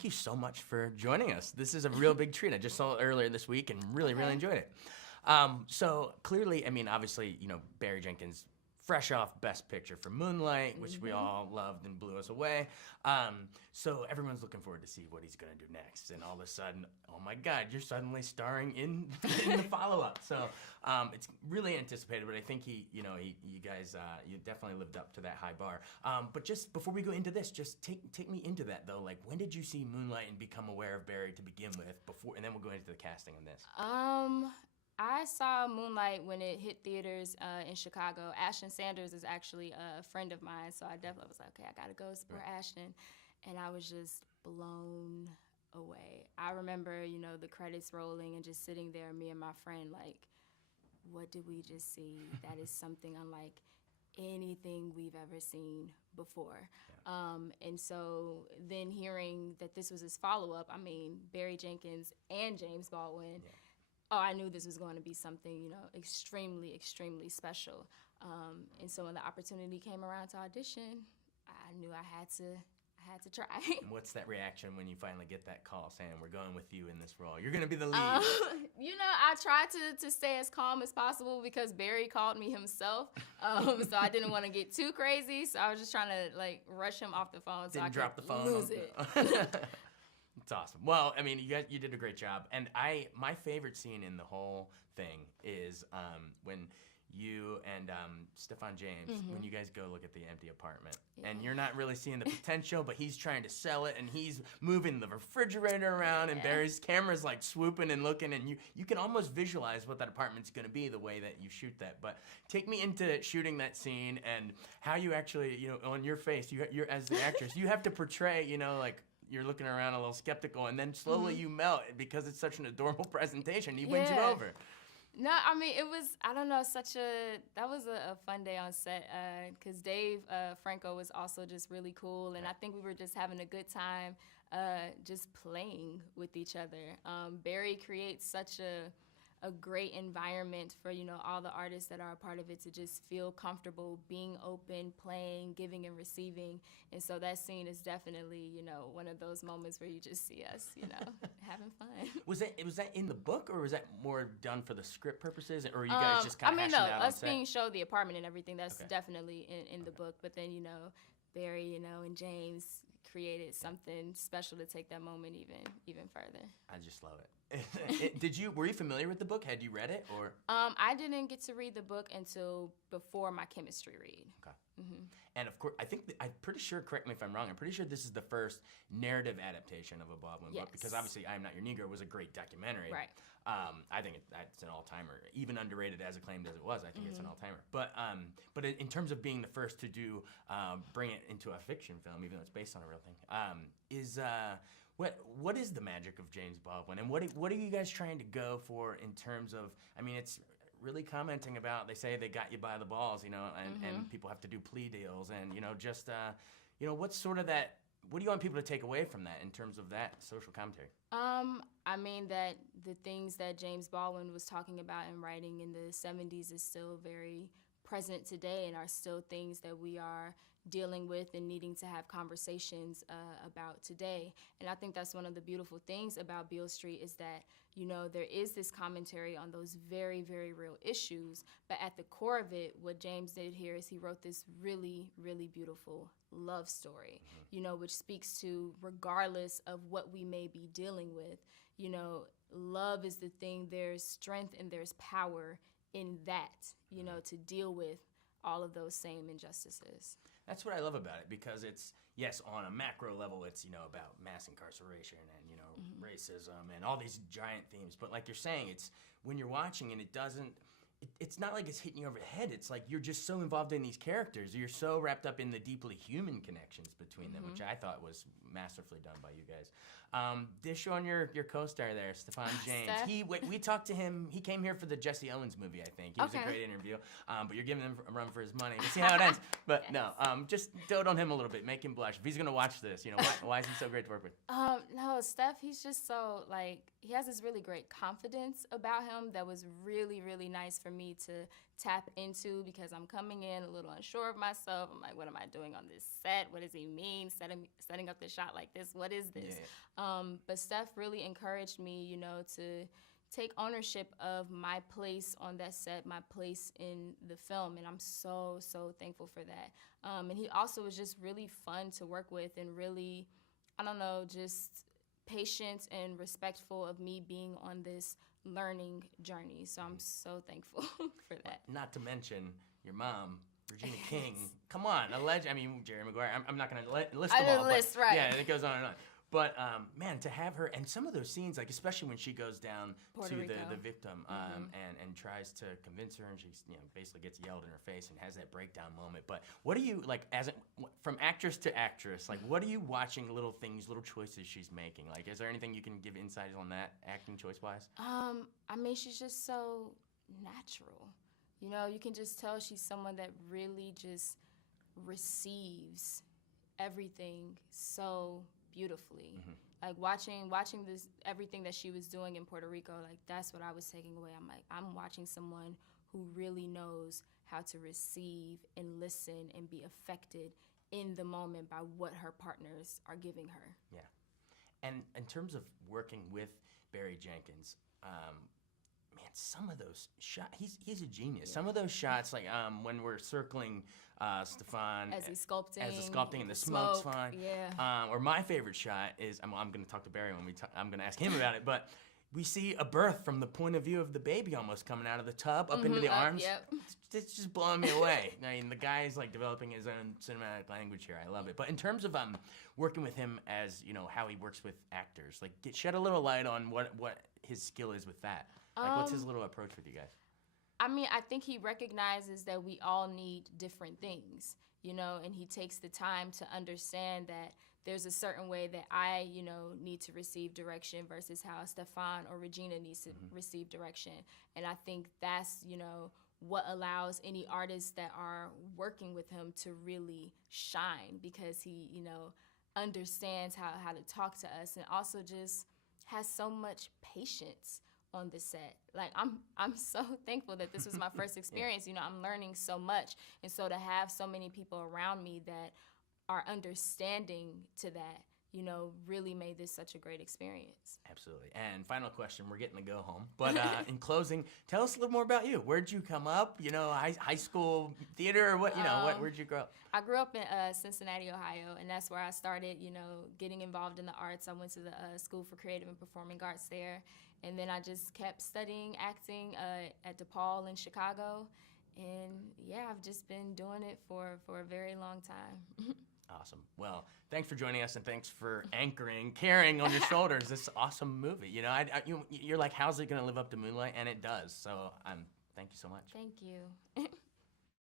thank you so much for joining us. This is a real big treat. I just saw it earlier this week and really enjoyed it. So clearly, I mean, obviously, Barry Jenkins, fresh off Best Picture for Moonlight, which we all loved and blew us away. So everyone's looking forward to see what he's going to do next. And all of a sudden, oh my God, you're suddenly starring in the follow-up. So it's really anticipated, but I think you guys, you definitely lived up to that high bar. But just before we go into this, just take me into that though. Like, when did you see Moonlight and become aware of Barry to begin with? And then we'll go into the casting on this. I saw Moonlight when it hit theaters in Chicago. Ashton Sanders is actually a friend of mine, so I definitely was like, okay, I gotta go support Ashton. And I was just blown away. I remember, the credits rolling and just sitting there, me and my friend, like, what did we just see? That is something unlike anything we've ever seen before. And so then hearing that this was his follow-up, I mean, Barry Jenkins and James Baldwin, I knew this was going to be something, extremely, extremely special. And so when the opportunity came around to audition, I knew I had to try. And what's that reaction when you finally get that call saying, we're going with you in this role? You're going to be the lead. I tried to stay as calm as possible because Barry called me himself. So I didn't want to get too crazy. So I was just trying to, rush him off the phone so I could lose it. It's awesome. Well, I mean, you did a great job. And my favorite scene in the whole thing is when you and Stephan James, when you guys go look at the empty apartment. And you're not really seeing the potential, but he's trying to sell it, and he's moving the refrigerator around, and Barry's camera's like swooping and looking, and you can almost visualize what that apartment's going to be the way that you shoot that. But take me into shooting that scene and how you actually, on your face, you're as the actress, you have to portray, you're looking around a little skeptical, and then slowly you melt because it's such an adorable presentation. He wins you over. No, I mean, it was, I don't know, that was a fun day on set because Dave Franco was also just really cool, and I think we were just having a good time just playing with each other. Barry creates such a great environment for, all the artists that are a part of it to just feel comfortable being open, playing, giving and receiving. And so that scene is definitely, one of those moments where you just see us, having fun. Was that in the book, or was that more done for the script purposes, or you guys just kind of hashing out on us set? being showed the apartment and everything, that's definitely in the book. But then, Barry, and James created something special to take that moment even further. I just love it. Were you familiar with the book? Had you read it, or? I didn't get to read the book until before my chemistry read. Okay. And of course, I'm pretty sure, correct me if I'm wrong, I'm pretty sure this is the first narrative adaptation of a Baldwin book, because obviously I Am Not Your Negro was a great documentary. Right. I think it's an all-timer, even underrated as acclaimed as it was. I think it's an all-timer. But in terms of being the first to bring it into a fiction film, even though it's based on a real thing, what is the magic of James Baldwin, and what are you guys trying to go for in terms of? I mean, it's really commenting about, they say they got you by the balls, and people have to do plea deals, and what's sort of that? What do you want people to take away from that in terms of that social commentary? I mean that the things that James Baldwin was talking about and writing in the 70s is still very present today, and are still things that we are dealing with and needing to have conversations about today. And I think that's one of the beautiful things about Beale Street is that, there is this commentary on those very, very real issues, but at the core of it, what James did here is he wrote this really, really beautiful love story, which speaks to, regardless of what we may be dealing with, love is the thing, there's strength and there's power in that, to deal with all of those same injustices. That's what I love about it, because it's, yes, on a macro level, it's, about mass incarceration and, racism and all these giant themes. But like you're saying, it's when you're watching and it's not like it's hitting you over the head. It's like you're just so involved in these characters. You're so wrapped up in the deeply human connections between them, which I thought was masterfully done by you guys. Dish on your co-star there, Stephan James. We talked to him. He came here for the Jesse Owens movie, I think. It was a great interview. But you're giving him a run for his money. We'll see how it ends. But no, just dote on him a little bit. Make him blush. If he's gonna watch this, why is he so great to work with? No, Steph, he's just so he has this really great confidence about him that was really, really nice for me to tap into, because I'm coming in a little unsure of myself. I'm like, what am I doing on this set? What does he mean setting up the shot? shot like this. What is this? Yeah. But Steph really encouraged me, you know, to take ownership of my place on that set, my place in the film, and I'm so, so thankful for that. And he also was just really fun to work with and really, I don't know, just patient and respectful of me being on this learning journey. So I'm so thankful for that. Not to mention your mom, Regina King. Come on, a legend. I mean, Jerry Maguire. I'm not going to list them all. List, right. Yeah, it goes on and on. But, man, to have her, and some of those scenes, like, especially when she goes down Puerto to Rico. the victim and tries to convince her, and she, you know, basically gets yelled in her face and has that breakdown moment. But what do you, like, from actress to actress, like, what are you watching, little things, little choices she's making? Like, is there anything you can give insight on that, acting choice-wise? I mean, she's just so natural. You know, you can just tell she's someone that really just receives everything so beautifully. Like watching this, everything that she was doing in Puerto Rico, like that's what I was taking away. I'm like, I'm watching someone who really knows how to receive and listen and be affected in the moment by what her partners are giving her. Yeah. And in terms of working with Barry Jenkins, man, some of those shots, he's a genius. Yeah. Some of those shots, like when we're circling Stefan as he's sculpting, and the smoke's fine. Yeah. Or my favorite shot is, I'm going to talk to Barry when I'm going to ask him about it, but we see a birth from the point of view of the baby almost coming out of the tub up into the arms. Yep. It's just blowing me away. I mean, the guy's like developing his own cinematic language here. I love it. But in terms of working with him as, you know, how he works with actors, like shed a little light on what his skill is with that. Like, what's his little approach with you guys? I mean, I think he recognizes that we all need different things, you know, and he takes the time to understand that there's a certain way that I, you know, need to receive direction versus how Stefan or Regina needs to receive direction. And I think that's, you know, what allows any artists that are working with him to really shine, because he, you know, understands how to talk to us and also just has so much patience on the set. Like I'm so thankful that this was my first experience. You know, I'm learning so much, and so to have so many people around me that are understanding to that, you know, really made this such a great experience. Absolutely. And final question, we're getting to go home, but in closing, tell us a little more about you. Where'd you come up? You know, high school theater, or what? You know, where'd you grow up? I grew up in Cincinnati, Ohio, and that's where I started, you know, getting involved in the arts. I went to the School for Creative and Performing Arts there, and then I just kept studying acting at DePaul in Chicago, and yeah, I've just been doing it for a very long time. Awesome. Well, thanks for joining us, and thanks for carrying on your shoulders this awesome movie. You know, you're like, how's it going to live up to Moonlight? And it does. So thank you so much. Thank you.